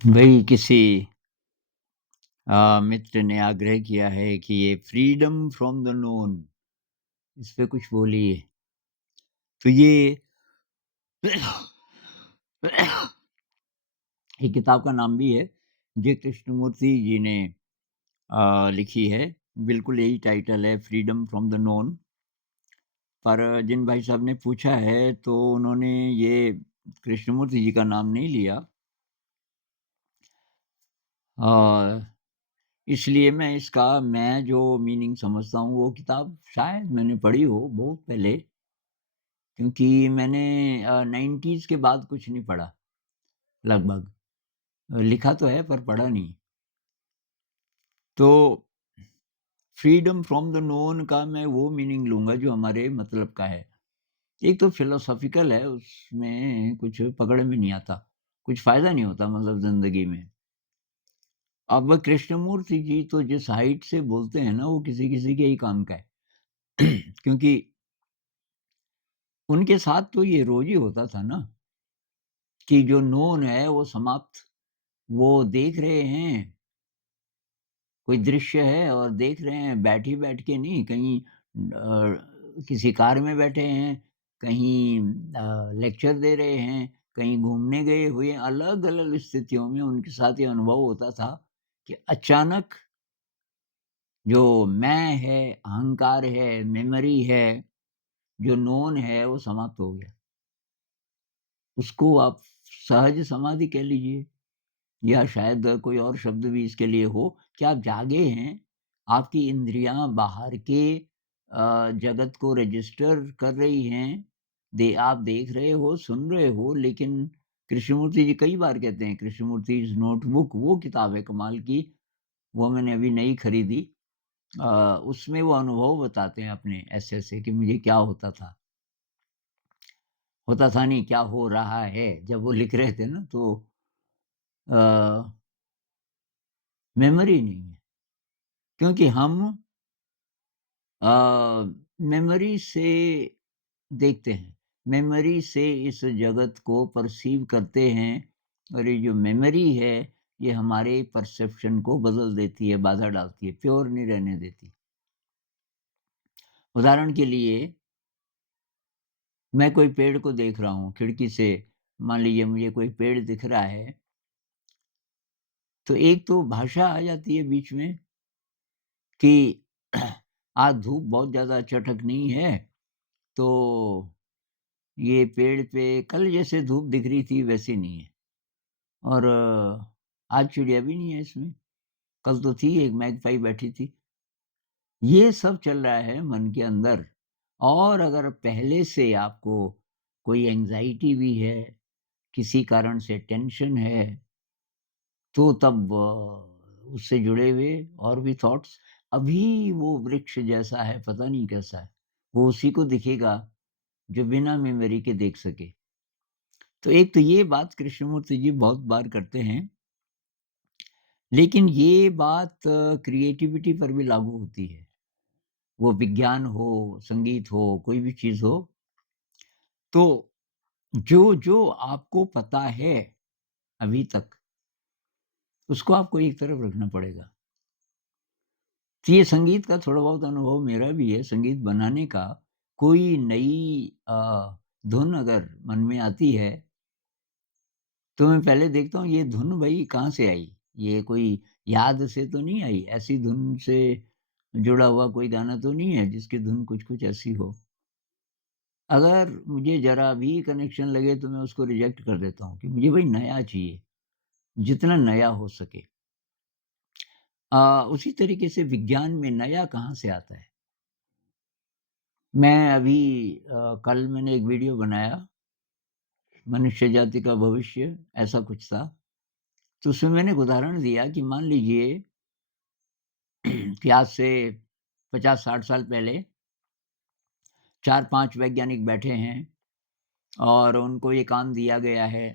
भई किसी मित्र ने आग्रह किया है कि ये फ्रीडम फ्रॉम द नोन इस पे कुछ बोलिए। तो ये ये किताब का नाम भी है, जे कृष्णमूर्ति जी ने लिखी है। बिल्कुल यही टाइटल है फ्रीडम फ्रॉम द नोन। पर जिन भाई साहब ने पूछा है तो उन्होंने ये कृष्णमूर्ति जी का नाम नहीं लिया। अ, इसलिए मैं जो मीनिंग समझता हूँ वो किताब शायद मैंने पढ़ी हो बहुत पहले, क्योंकि मैंने 90s के बाद कुछ नहीं पढ़ा लगभग। लिखा तो है पर पढ़ा नहीं। तो फ्रीडम फ्रॉम द नोन का मैं वो मीनिंग लूँगा जो हमारे मतलब का है। एक तो फिलोसॉफ़िकल है, उसमें कुछ पकड़ में नहीं आता, कुछ फ़ायदा नहीं होता मतलब ज़िंदगी में। अब कृष्णमूर्ति जी तो जिस हाइट से बोलते हैं ना, वो किसी-किसी के ही काम का है। क्योंकि उनके साथ तो ये रोज़ ही होता था ना, कि जो नोन है वो समाप्त, वो देख रहे हैं, कोई दृश्य है और देख रहे हैं, बैठ ही बैठ के नहीं, कहीं किसी कार में बैठे हैं, कहीं लेक्चर दे रहे हैं, कहीं घूमने गए हुए, अलग-अलग स्थितियों में उनके साथ ये अनुभव होता था कि अचानक जो मैं है, अहंकार है, मेमोरी है, जो नोन है, वो समाप्त हो गया। उसको आप सहज समाधि कह लीजिए, या शायद कोई और शब्द भी इसके लिए हो कि आप जागे हैं, आपकी इंद्रियाँ बाहर के जगत को रजिस्टर कर रही हैं, आप देख रहे हो, सुन रहे हो, लेकिन कृष्णमूर्ति जी कई बार कहते हैं, कृष्णमूर्तिज़ नोटबुक वो किताब है कमाल की, वो मैंने अभी नई खरीदी। उसमें वो अनुभव बताते हैं अपने ऐसे-ऐसे कि मुझे क्या होता था नहीं, क्या हो रहा है। जब वो लिख रहे थे ना तो अ, मेमोरी नहीं है, क्योंकि हम अ, मेमोरी से देखते हैं, मेमोरी से इस जगत को परसीव करते हैं, और ये जो मेमोरी है, ये हमारे परसेप्शन को बदल देती है, बाधा डालती है, प्योर नहीं रहने देती। उदाहरण के लिए, मैं कोई पेड़ को देख रहा हूँ खिड़की से, मान लीजिए मुझे कोई पेड़ दिख रहा है, तो एक तो भाषा आ जाती है बीच में कि आज धूप बहुत ज़्यादा चटक नहीं है, तो ये पेड़ पे कल जैसे धूप दिख रही थी वैसी नहीं है, और आज चिड़िया भी नहीं है इसमें, कल तो थी, एक मैगपाई बैठी थी। ये सब चल रहा है मन के अंदर, और अगर पहले से आपको कोई एंग्ज़ायटी भी है, किसी कारण से टेंशन है, तो तब उससे जुड़े हुए और भी थॉट्स, अभी वो वृक्ष जैसा है, पता नहीं कैसा है, वो उसी को दिखेगा जो बिना मेमोरी के देख सके। तो एक तो ये बात कृष्णमूर्ति जी बहुत बार करते हैं, लेकिन ये बात क्रिएटिविटी पर भी लागू होती है। वो विज्ञान हो, संगीत हो, कोई भी चीज़ हो, तो जो आपको पता है अभी तक, उसको आपको एक तरफ रखना पड़ेगा। तो ये संगीत का थोड़ा बहुत अनुभव मेरा भी है, संगीत बनाने का। कोई नई धुन अगर मन में आती है, तो मैं पहले देखता हूँ ये धुन भई कहाँ से आई? ये कोई याद से तो नहीं आई, ऐसी धुन से जुड़ा हुआ कोई गाना तो नहीं है जिसकी धुन कुछ-कुछ ऐसी हो। अगर मुझे ज़रा भी कनेक्शन लगे तो मैं उसको रिजेक्ट कर देता हूँ कि मुझे भई नया चाहिए, जितना नया हो सके। उसी तरीके से विज्ञान में नया कहाँ से आता है? मैं अभी कल मैंने एक वीडियो बनाया, मनुष्य जाति का भविष्य, ऐसा कुछ था। तो उसमें मैंने एक उदाहरण दिया कि मान लीजिए कि आज से 50-60 साल पहले 4-5 वैज्ञानिक बैठे हैं और उनको ये काम दिया गया है।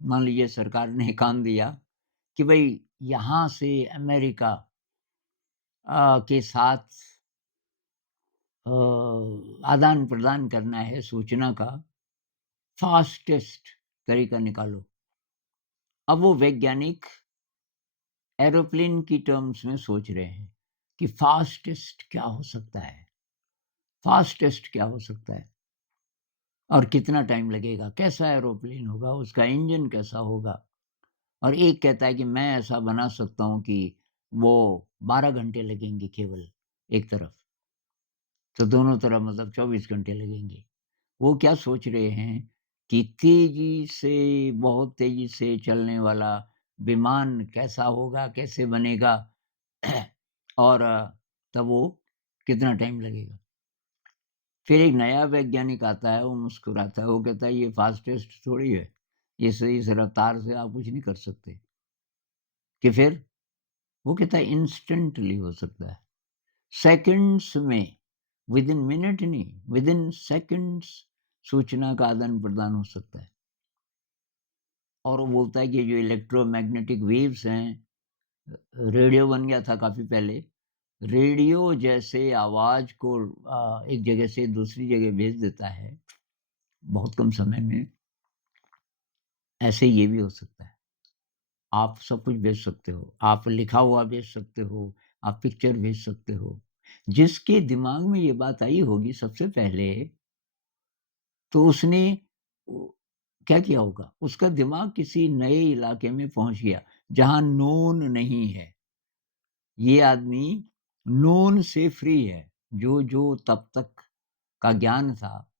मान लीजिए सरकार ने काम दिया कि भई यहाँ से अमेरिका के साथ आदान-प्रदान करना है सूचना का, फ़ास्टेस्ट तरीका निकालो। अब वो वैज्ञानिक एरोप्लेन की टर्म्स में सोच रहे हैं कि फास्टेस्ट क्या हो सकता है? फास्टेस्ट क्या हो सकता है? और कितना टाइम लगेगा? कैसा एरोप्लेन होगा? उसका इंजन कैसा होगा? और एक कहता है कि मैं ऐसा बना सकता हूँ कि वो 12 घंटे लगेंगे केवल एक तरफ, तो दोनों तरफ मतलब 24 घंटे लगेंगे। वो क्या सोच रहे हैं कि तेज़ी से, बहुत तेज़ी से चलने वाला विमान कैसा होगा, कैसे बनेगा और तब वो कितना टाइम लगेगा। फिर एक नया वैज्ञानिक आता है, वो मुस्कुराता है, वो कहता है ये फास्टेस्ट थोड़ी है, ये सही इस रफ़्तार से आप कुछ नहीं कर सकते। कि फिर वो कहता है इंस्टेंटली हो सकता है। सेकंड्स में, विदिन मिनट नहीं, विदिन सेकंड्स सूचना का आदान-प्रदान हो सकता है। और वो बोलता है कि जो इलेक्ट्रोमैग्नेटिक वेव्स हैं, रेडियो बन गया था काफ़ी पहले। रेडियो जैसे आवाज़ को एक जगह से दूसरी जगह भेज देता है, बहुत कम समय में, ऐसे ये भी हो सकता है। आप सब कुछ भेज सकते हो। आप लिखा हुआ भेज सकते हो, आप पिक्चर भेज सकते हो। जिसके दिमाग में ये बात आई होगी सबसे पहले, तो उसने उ क्या किया होगा? उसका दिमाग किसी नए इलाके में पहुँच गया, जहाँ नोन नहीं है। ये आदमी नोन से फ्री है। जो तब तक का ज्ञान था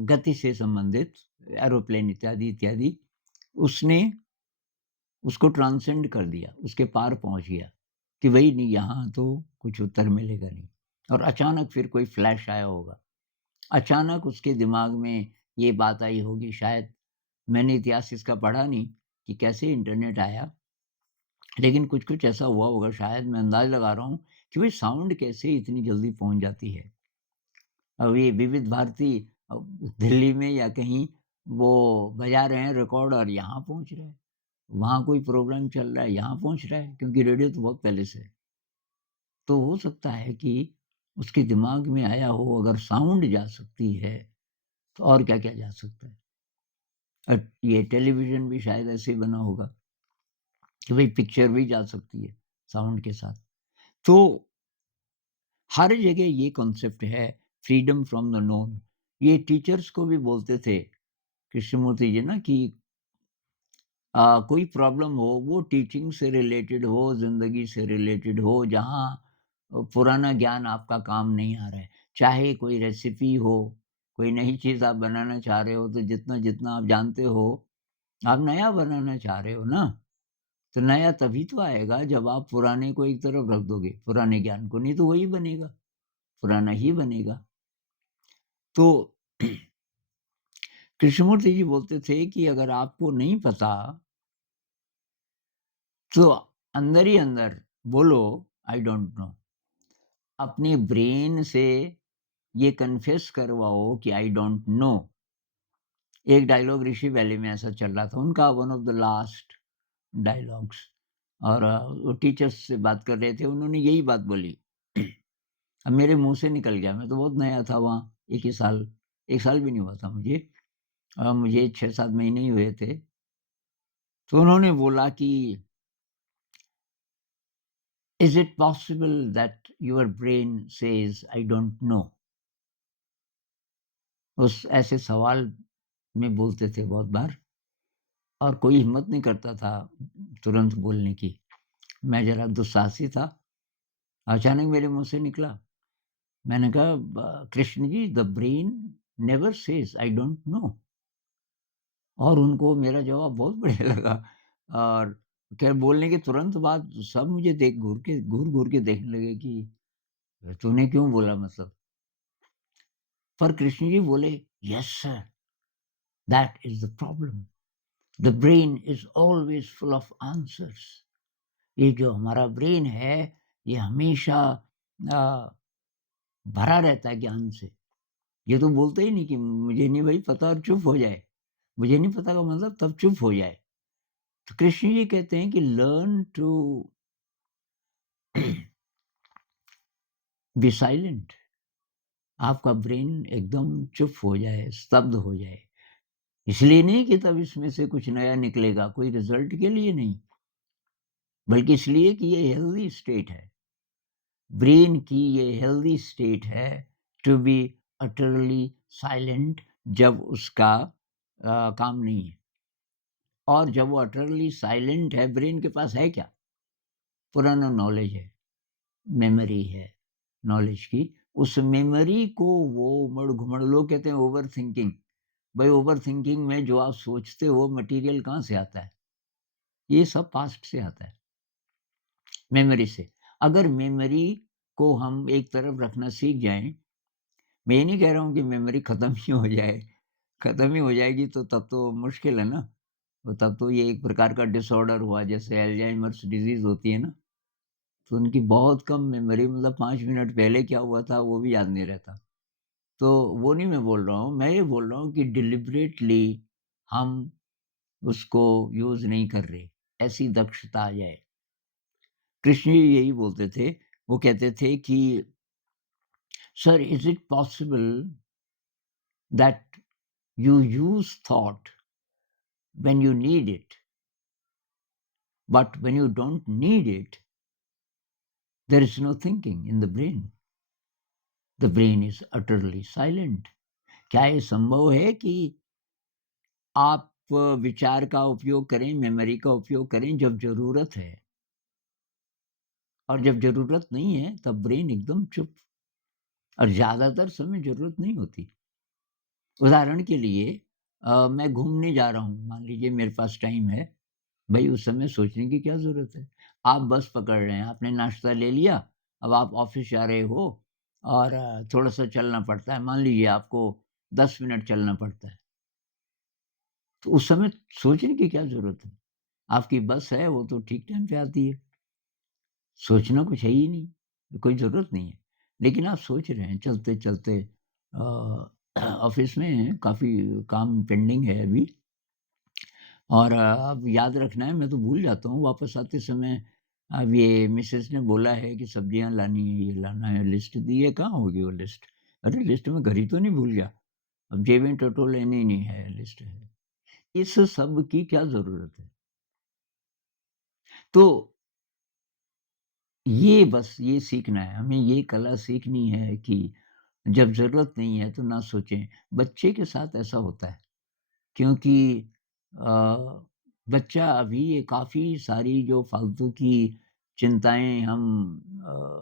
गति से संबंधित, एरोप्लेन इत्यादि, इत्यादि, उसने उसको ट्रांसेंड कर दिया, उसके पार पहुँच गया कि भई नहीं, यहाँ तो कुछ उत्तर मिलेगा नहीं। और अचानक फिर कोई फ्लैश आया होगा। अचानक उसके दिमाग में ये बात आई होगी शायद, मैंने इतिहास इसका पढ़ा नहीं कि कैसे इंटरनेट आया, लेकिन कुछ-कुछ ऐसा हुआ होगा, शायद मैं अंदाज़ लगा रहा हूँ कि भई साउंड कैसे इतनी जल्दी पहुँच जाती है। अब ये विविध भारती दिल्ली में या कहीं वो बजा रहे हैं रिकॉर्ड और यहाँ पहुँच रहा है। वहाँ कोई प्रोग्राम चल रहा है, यहाँ पहुँच रहा है, क्योंकि रेडियो तो बहुत पहले से है। तो हो सकता है कि उसके दिमाग में आया हो, अगर साउंड जा सकती है, तो और क्या-क्या जा सकता है। ये टेलीविज़न भी शायद ऐसे ही बना होगा कि भई पिक्चर भी जा सकती है साउंड के साथ। तो हर जगह ये कॉन्सेप्ट है, फ्रीडम फ्रॉम द नोन। ये टीचर्स को भी बोलते थे कृष्णमूर्ति जी ना कि कोई प्रॉब्लम हो, वो टीचिंग से रिलेटेड हो, ज़िंदगी से रिलेटेड हो, जहाँ पुराना ज्ञान आपका काम नहीं आ रहा है। चाहे कोई रेसिपी हो, कोई नई चीज़ आप बनाना चाह रहे हो, तो जितना-जितना आप जानते हो, आप नया बनाना चाह रहे हो ना, तो नया तभी तो आएगा जब आप पुराने को एक तरफ रख दोगे, पुराने ज्ञान को, नहीं तो वही बनेगा, पुराना ही बनेगा। तो कृष्णमूर्ति जी बोलते थे कि अगर आपको नहीं पता, तो अंदर ही अंदर बोलो, आई डोंट नो। अपने ब्रेन से ये कन्फेस करवाओ कि आई डोंट नो। एक डायलॉग ऋषि वैली में ऐसा चल रहा था, उनका one of the last dialogues. और वो टीचर्स से बात कर रहे थे, उन्होंने यही बात बोली। अब मेरे मुँह से निकल गया, मैं तो बहुत नया था वहाँ, 1 ही साल, 1 साल भी नहीं हुआ था मुझे। मुझे 6-7 महीने ही हुए थे। तो उन्होंने बोला कि is it possible that your brain says I don't no? उस ऐसे सवाल में बोलते थे बहुत बार, और कोई हिम्मत नहीं करता था तुरंत बोलने की। मैं ज़रा दुस्साहसी था, अचानक मेरे मुँह से निकला। मैंने कहा Krishna ji, the brain never says I don't know. और उनको मेरा जवाब बहुत बढ़िया लगा। और ख़ैर बोलने के तुरंत बाद सब मुझे देख घूर-घूर के देखने लगे कि तूने क्यों बोला मतलब? पर कृष्ण जी बोले, "yes sir, that is the problem. The brain is always full of answers." ये जो हमारा ब्रेन है, ये हमेशा अ, भरा रहता है ज्ञान से। ये तो बोलते ही नहीं कि मुझे नहीं भई पता, और चुप हो जाए। मुझे नहीं पता का मतलब तब चुप हो जाए। तो कृष्ण जी कहते हैं कि लर्न टू बी साइलेंट। आपका ब्रेन एकदम चुप हो जाए, स्तब्ध हो जाए। इसलिए नहीं कि तब इसमें से कुछ नया निकलेगा, कोई रिज़ल्ट के लिए नहीं, बल्कि इसलिए कि ये हेल्दी स्टेट है। ब्रेन की ये हेल्दी स्टेट है टू बी अटरली साइलेंट जब उसका काम नहीं है। और जब वो अटरली साइलेंट है, ब्रेन के पास है क्या? पुराना नॉलेज है, मेमोरी है नॉलेज की। उस मेमोरी को वो उमड़-घुमड़, लोग कहते हैं ओवरथिंकिंग। भाई ओवरथिंकिंग में जो आप सोचते हो मटीरियल कहाँ से आता है? ये सब पास्ट से आता है, मेमोरी से। अगर मेमोरी को हम एक तरफ रखना सीख जाएँ, मैं ये नहीं कह रहा हूँ कि मेमोरी खत्म ही हो जाए, खत्म ही हो जाएगी तो तब तो मुश्किल है ना। तो तब तो ये एक प्रकार का डिसऑर्डर हुआ, जैसे अल्जाइमर्स डिज़ीज़ होती है ना, तो उनकी बहुत कम मेमोरी, मतलब 5 मिनट पहले क्या हुआ था वो भी याद नहीं रहता। तो वो नहीं मैं बोल रहा हूँ, मैं ये बोल रहा हूँ कि डिलिबरेटली हम उसको यूज़ नहीं कर रहे, ऐसी दक्षता आ जाए। कृष्ण जी यही बोलते थे, वो कहते थे कि sir is it possible that you use thought when you need it, but when you don't need it, there is no thinking in the brain. The brain is utterly silent. क्या ये संभव है कि आप विचार का उपयोग करें, मेमोरी का उपयोग करें जब ज़रूरत है, और जब ज़रूरत नहीं है तब ब्रेन एकदम चुप, और ज़्यादातर समय ज़रूरत नहीं होती। उदाहरण के लिए मैं घूमने जा रहा हूँ, मान लीजिए मेरे पास टाइम है, भई उस समय सोचने की क्या ज़रूरत है? आप बस पकड़ रहे हैं, आपने नाश्ता ले लिया, अब आप ऑफ़िस जा रहे हो और थोड़ा-सा चलना पड़ता है, मान लीजिए आपको 10 मिनट चलना पड़ता है, तो उस समय सोचने की क्या ज़रूरत है? आपकी बस है, वो तो ठीक टाइम पे आती है, सोचना कुछ है ही नहीं, कोई ज़रूरत नहीं है। लेकिन आप सोच रहे हैं चलते-चलते, ऑफ़िस में काफ़ी काम पेंडिंग है अभी, और अब याद रखना है, मैं तो भूल जाता हूँ वापस आते समय। अब ये मिसेज़ ने बोला है कि सब्जियाँ लानी है, ये लाना है, लिस्ट दी है, कहाँ होगी वो लिस्ट? अरे! लिस्ट मैं घर ही तो नहीं भूल गया, अब जेबें टटोलेनी ही नहीं है, लिस्ट है। इस सब की क्या ज़रूरत है? तो ये बस ये सीखना है, हमें ये कला सीखनी है कि जब ज़रूरत नहीं है तो ना सोचें। बच्चे के साथ ऐसा होता है, क्योंकि अ, बच्चा अभी ये काफ़ी सारी जो फ़ालतू की चिंताएँ हम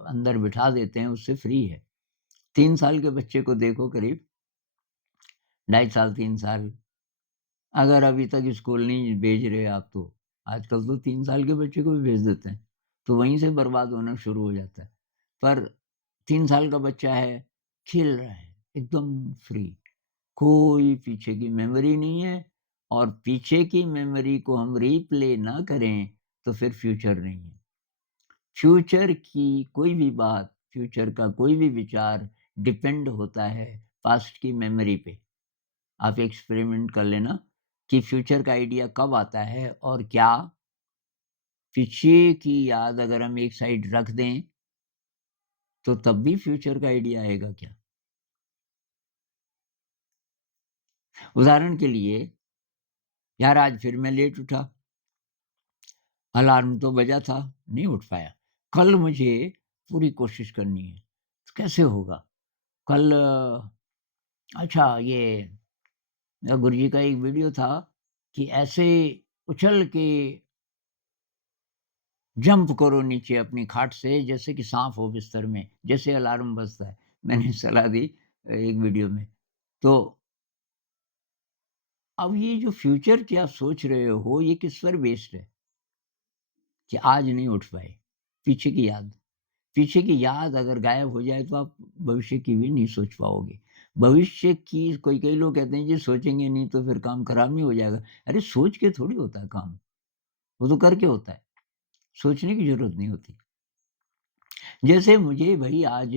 अंदर बिठा देते हैं, उससे फ्री है। 3 साल के बच्चे को देखो करीब, ढाई साल, 3 साल, अगर अभी तक स्कूल नहीं भेज रहे आप तो, आजकल तो 3 साल के बच्चे को भी भेज देते हैं, तो वहीं से बर्बाद होना शुरू हो जाता है। पर 3 साल का बच्चा है, खेल रहा है, एकदम फ्री। कोई पीछे की मेमोरी नहीं है, और पीछे की मेमोरी को हम रीप्ले ना करें, तो फिर फ्यूचर नहीं है। फ्यूचर की कोई भी बात, फ्यूचर का कोई भी विचार डिपेंड होता है पास्ट की मेमोरी पे। आप एक्सपेरिमेंट कर लेना कि फ्यूचर का आइडिया कब आता है, और क्या पीछे की याद अगर हम एक साइड रख दें, तो तब भी फ्यूचर का आइडिया आएगा क्या? उदाहरण के लिए, यार आज फिर मैं लेट उठा, अलार्म तो बजा था, नहीं उठ पाया। कल मुझे पूरी कोशिश करनी है, तो कैसे होगा? कल अच्छा ये गुरुजी का एक वीडियो था कि ऐसे उछल के जंप करो नीचे अपनी खाट से जैसे कि साँप हो बिस्तर में, जैसे अलार्म बजता है। मैंने सलाह दी एक वीडियो में। तो अब ये जो फ्यूचर की आप सोच रहे हो, ये किस पर बेस्ड है कि आज नहीं उठ पाए? पीछे की याद। पीछे की याद अगर गायब हो जाए तो आप भविष्य की भी नहीं सोच पाओगे। भविष्य की कोई कई लोग कहते हैं जी सोचेंगे नहीं तो फिर काम खराब नहीं हो जाएगा। अरे सोच के थोड़ी होता है काम, वो तो करके होता है। सोचने की ज़रूरत नहीं होती। जैसे मुझे भई आज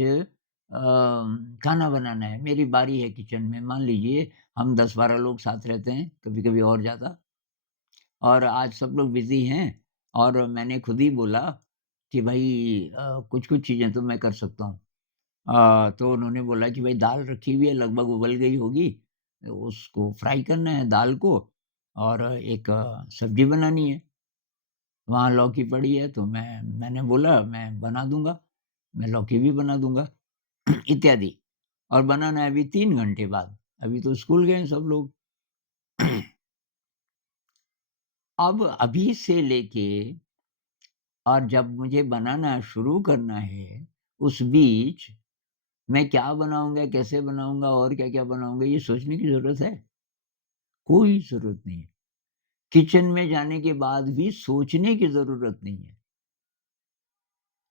खाना बनाना है, मेरी बारी है किचन में, मान लीजिए हम 10-12 लोग साथ रहते हैं, कभी-कभी और ज़्यादा, और आज सब लोग बिज़ी हैं, और मैंने खुद ही बोला कि भई कुछ-कुछ चीज़ें तो मैं कर सकता हूँ। तो उन्होंने बोला कि भई दाल रखी हुई है, लगभग उबल गई होगी, उसको फ्राई करना है दाल को और एक सब्ज़ी बनानी है। वहाँ लौकी पड़ी है तो मैंने बोला मैं बना दूँगा, मैं लौकी भी बना दूँगा इत्यादि। और बनाना है अभी 3 घंटे बाद, अभी तो स्कूल गए हैं सब लोग। अब अभी से लेके और जब मुझे बनाना शुरू करना है, उस बीच मैं क्या बनाऊँगा, कैसे बनाऊँगा और क्या-क्या बनाऊँगा, ये सोचने की ज़रूरत है? कोई ज़रूरत नहीं है। किचन में जाने के बाद भी सोचने की ज़रूरत नहीं है।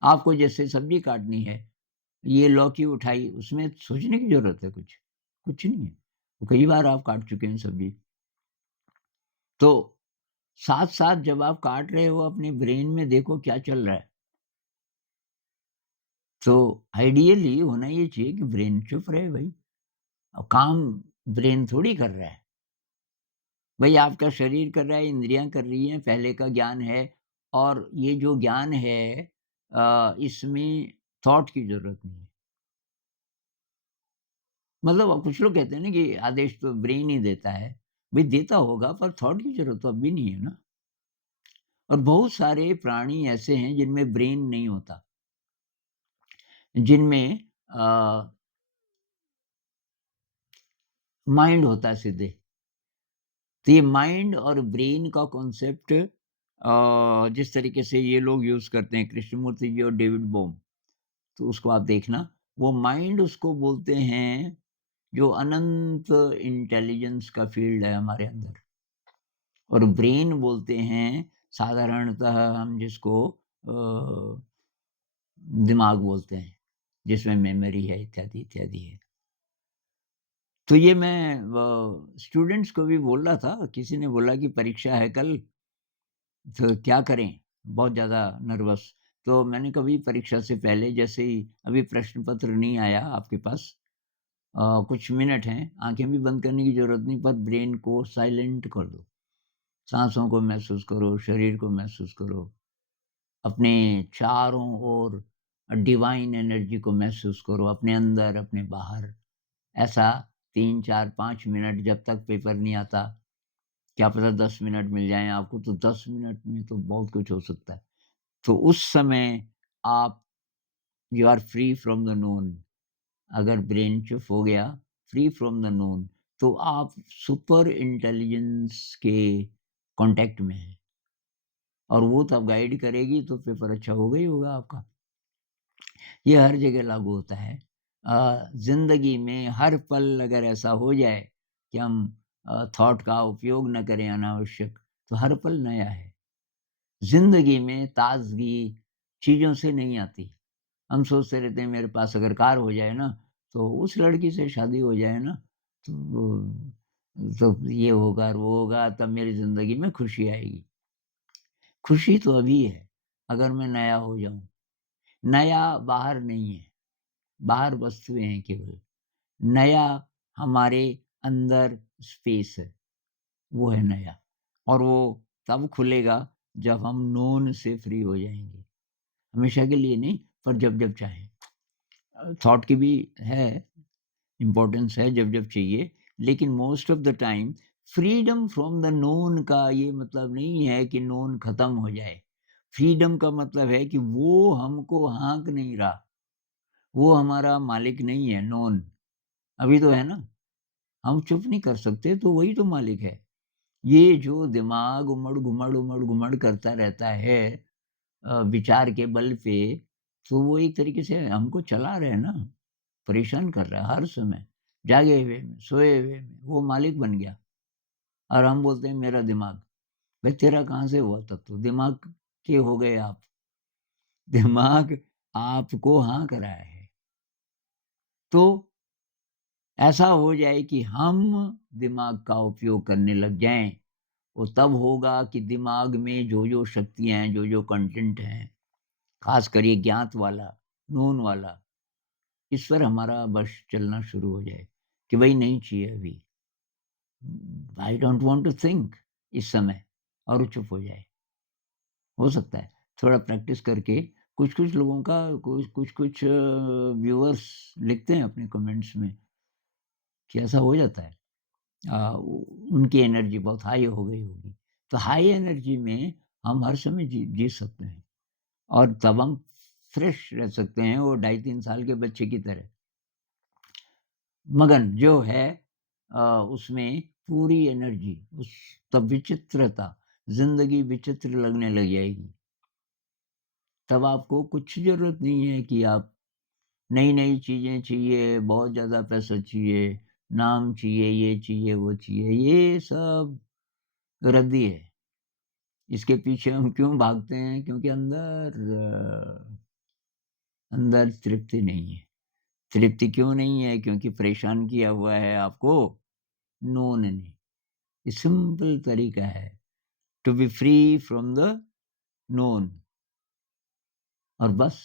आपको जैसे सब्ज़ी काटनी है, ये लौकी उठाई, उसमें सोचने की ज़रूरत है कुछ? कुछ नहीं है। तो कई बार आप काट चुके हैं सब्ज़ी। तो साथ-साथ जब आप काट रहे हो अपने ब्रेन में देखो क्या चल रहा है। तो आइडियली होना ये चाहिए कि ब्रेन चुप रहे भई। अब काम ब्रेन थोड़ी कर रहा है। भई आपका शरीर कर रहा है, इंद्रियाँ कर रही हैं, पहले का ज्ञान है और ये जो ज्ञान है इसमें थॉट की ज़रूरत नहीं है। मतलब अब कुछ लोग कहते हैं ना कि आदेश तो ब्रेन ही देता है। भई देता होगा पर थॉट की ज़रूरत तो अब भी नहीं है ना। और बहुत सारे प्राणी ऐसे हैं जिनमें ब्रेन नहीं होता, जिनमें माइंड होता है सीधे। तो ये माइंड और ब्रेन का कॉन्सेप्ट जिस तरीके से ये लोग यूज़ करते हैं कृष्णमूर्ति जी और डेविड बोम, तो उसको आप देखना, वो माइंड उसको बोलते हैं जो अनंत इंटेलिजेंस का फ़ील्ड है हमारे अंदर और ब्रेन बोलते हैं साधारणतः हम जिसको दिमाग बोलते हैं, जिसमें मेमोरी है इत्यादि, इत्यादि है। तो ये मैं स्टूडेंट्स को भी बोल रहा था, किसी ने बोला कि परीक्षा है कल तो क्या करें? बहुत ज़्यादा नर्वस। तो मैंने कभी परीक्षा से पहले जैसे ही अभी प्रश्न पत्र नहीं आया आपके पास कुछ मिनट हैं, आँखें भी बंद करने की ज़रूरत नहीं पर ब्रेन को साइलेंट कर दो। साँसों को महसूस करो, शरीर को महसूस करो, अपने चारों ओर डिवाइन एनर्जी को महसूस करो, अपने अंदर, अपने बाहर। ऐसा 3, 4, 5 मिनट जब तक पेपर नहीं आता, क्या पता 10 मिनट मिल जाएँ आपको, तो 10 मिनट में तो बहुत कुछ हो सकता है। तो उस समय आप you are free from the known अगर ब्रेन चुप हो गया, फ्री फ्रॉम द नोन तो आप सुपर इंटेलिजेंस के कॉन्टैक्ट में हैं और वो तब गाइड करेगी तो पेपर अच्छा होगा ही होगा आपका। ये हर जगह लागू होता है। ज़िंदगी में हर पल अगर ऐसा हो जाए कि हम थॉट का उपयोग ना करें अनावश्यक, तो हर पल नया है। ज़िंदगी में ताज़गी चीज़ों से नहीं आती। हम सोचते रहते हैं मेरे पास अगर कार हो जाए ना, तो उस लड़की से शादी हो जाए ना, तो ये होगा और वो होगा तब मेरी ज़िंदगी में खुशी आएगी। खुशी तो अभी है, अगर मैं नया हो जाऊँ। नया बाहर नहीं है, बाहर वस्तुएँ हैं केवल। नया हमारे अंदर स्पेस है, वो है नया और वो तब खुलेगा जब हम नोन से फ्री हो जाएँगे। हमेशा के लिए नहीं, पर जब-जब चाहें। थॉट की भी है इम्पोर्टेंस है जब-जब चाहिए, लेकिन most of the time freedom from the known का ये मतलब नहीं है कि नोन खत्म हो जाए। फ्रीडम का मतलब है कि वो हमको हाँक नहीं रहा, वो हमारा मालिक नहीं है नोन, अभी तो है ना, हम चुप नहीं कर सकते तो वही तो मालिक है। ये जो दिमाग उमड़-घुमड़, उमड़-घुमड़ करता रहता है विचार के बल पे, तो वो एक तरीके से हमको चला रहा है ना, परेशान कर रहा है हर समय, जागे हुए में, सोए हुए में, वो मालिक बन गया और हम बोलते हैं मेरा दिमाग। भाई तेरा कहाँ से हुआ तब तो? दिमाग के हो गए आप। दिमाग आपको हाँक रहा है। तो ऐसा हो जाए कि हम दिमाग का उपयोग करने लग जाएँ, वो तब होगा कि दिमाग में जो-जो शक्तियाँ हैं, जो-जो कंटेंट हैं, ख़ासकर ये ज्ञात वाला, नोन वाला, इस पर हमारा बस चलना शुरू हो जाए कि भई नहीं चाहिए अभी। I don't want to think इस समय और वो चुप हो जाए। हो सकता है थोड़ा प्रैक्टिस करके कुछ-कुछ लोगों का कुछ-कुछ व्यूअर्स लिखते हैं अपने कमेंट्स में कि ऐसा हो जाता है। उनकी एनर्जी बहुत हाई हो गई होगी। तो हाई एनर्जी में हम हर समय जी सकते हैं और तब हम फ्रेश रह सकते हैं, वो ढाई 3 साल के बच्चे की तरह। मगन जो है उसमें पूरी एनर्जी, उस तब विचित्रता, ज़िंदगी विचित्र लगने लग जाएगी। तब आपको कुछ ज़रूरत नहीं है कि आप नई-नई चीज़ें चाहिए, बहुत ज़्यादा पैसा चाहिए, नाम चाहिए, ये चाहिए, वो चाहिए, ये सब रद्दी है। इसके पीछे हम क्यों भागते हैं? क्योंकि अंदर तृप्ति नहीं है। तृप्ति क्यों नहीं है? क्योंकि परेशान किया हुआ है आपको नोन ने। ये सिंपल तरीका है to be free from the known, और बस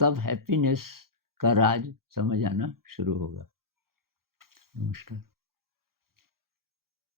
तब हैप्पीनेस का राज समझ आना शुरू होगा। नमस्कार।